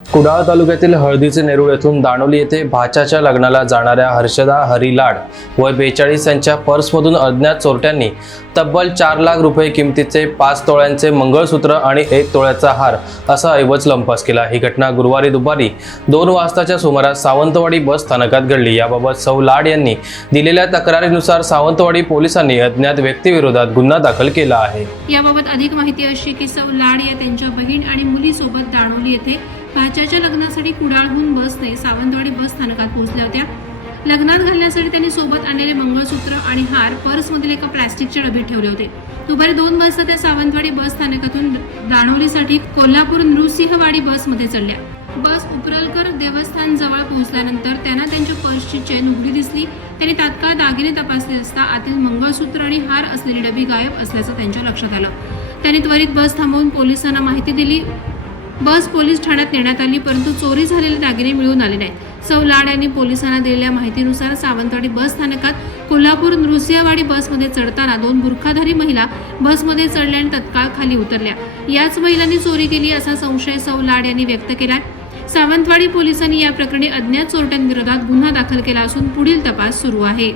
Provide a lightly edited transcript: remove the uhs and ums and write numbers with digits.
कुडाळ तालुक्यातील हळदीचे नेरूळ येथून दाणोली येथे भाच्याच्या लग्नाला जाणाऱ्या हर्षदा हरिलाड वय 42 यांच्या पर्समधून अज्ञात चोरट्यांनी तब्बल 4 लाख रुपये किमतीचे 5 तोळ्यांचे मंगळसूत्र आणि 1 तोळ्याचा हार असा ऐवज लंपास केला। ही घटना गुरुवारी दुपारी 2 वाजताच्या सुमारास सावंतवाडी बस स्थानकात घडली। याबाबत सौ लाड यांनी दिलेल्या तक्रारीनुसार सावंतवाडी पोलिसांनी अज्ञात व्यक्तीविरोधात गुन्हा दाखल केला आहे। याबाबत अधिक माहिती अशी की सौ लाड या त्यांच्या बहीण आणि मुलीसोबत दाणोली येथे भाच्याच्या लग्नासाठी कुडाळहून बसने सावंतवाडी बस स्थानकात पोहोचल्या होत्या। लग्नात घालण्यासाठी त्यांनी सोबत आणलेले मंगळसूत्र आणि हार पर्समधील एका प्लास्टिकच्या डब्यात ठेवले होते। दुपारी 2 वाजता त्या सावंतवाडी बस स्थानकातून दाणोलीसाठी कोल्हापूर नृसिंहवाडी बसमध्ये चढल्या। बस उपरलकर देवस्थान जवळ पोहोचल्यानंतर त्यांना त्यांच्या पर्सची चेन उघडी दिसली। त्यांनी तात्काळ दागिने तपासले असता आतील मंगळसूत्र आणि हार असलेली डबी गायब असल्याचं त्यांच्या लक्षात आलं। त्यांनी त्वरित बस थांबवून पोलिसांना माहिती दिली। बस पोलीस ठाण्यात नेण्यात आली, परंतु चोरी झालेले दागिने मिळून आले नाहीत। सौ लाड यांनी पोलिसांना दिलेल्या माहितीनुसार सावंतवाडी बस स्थानकात कोल्हापूर नृसिंहवाडी बसमध्ये चढताना 2 बुरखाधारी महिला बसमध्ये चढल्या आणि तत्काळ खाली उतरल्या। याच महिलांनी चोरी केली असा संशय सौ लाड यांनी व्यक्त केलाय। सावंतवाडी पोलिसांनी या प्रकरणी अज्ञात चोरट्यांविरोधात गुन्हा दाखल केला असून पुढील तपास सुरू आहे।